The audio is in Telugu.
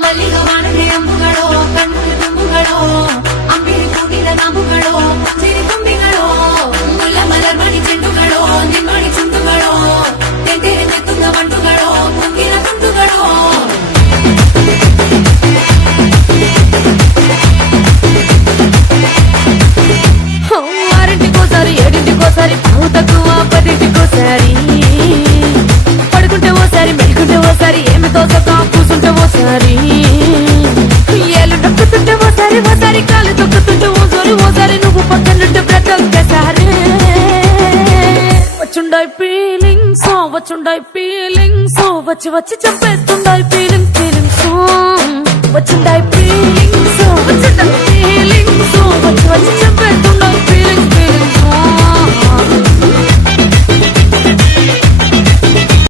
ಮಲ್ಲಿಗವಾಣದೆ ಅಂಬುಗಳೋ ಕಣ್ಣು ತುಂಬುಗಳೋ ಅಂಬಿರಿ ಕೂಡಿದ ನಾಮುಗಳೋ ಸಿರಿ ತುಂಬಿಗಳೋ ಮುಲ್ಲ ಮಲರ್ಮಣಿ ಚೆಂಡುಗಳೋ ನಿಮ್ಮಣಿ ಚುಂಟುಗಳೋ ತೆಂತೆರೆ ನೆತ್ತುಂಗ ಬಂಟುಗಳೋ ಮುಂಗಿನ ತುಂಡುಗಳೋ ఆరింటికోసారి ఏడింటికోసారి పావు తక్కువ పదింటికోసారి పడుకుంటే ఓసారి మెలుకుంటే ఓసారి ఏమి తోసక కూసుంటే ఓసారి ఏళ్ళు నొక్కుతుంటే ఓసారి ఓసారి కాలు తొక్కుతుంటే ఓసారి నువ్వు పక్కనుంటే బ్రతొక్కసారి వచ్చుండాయి ఫీలింగ్స్ వచ్చి వచ్చి చంపేస్తుండాయి ఫీలింగ్స్ వచ్చుండాయి ఫీలింగ్స్ వచ్చి వచ్చి చంపేస్తుండాయి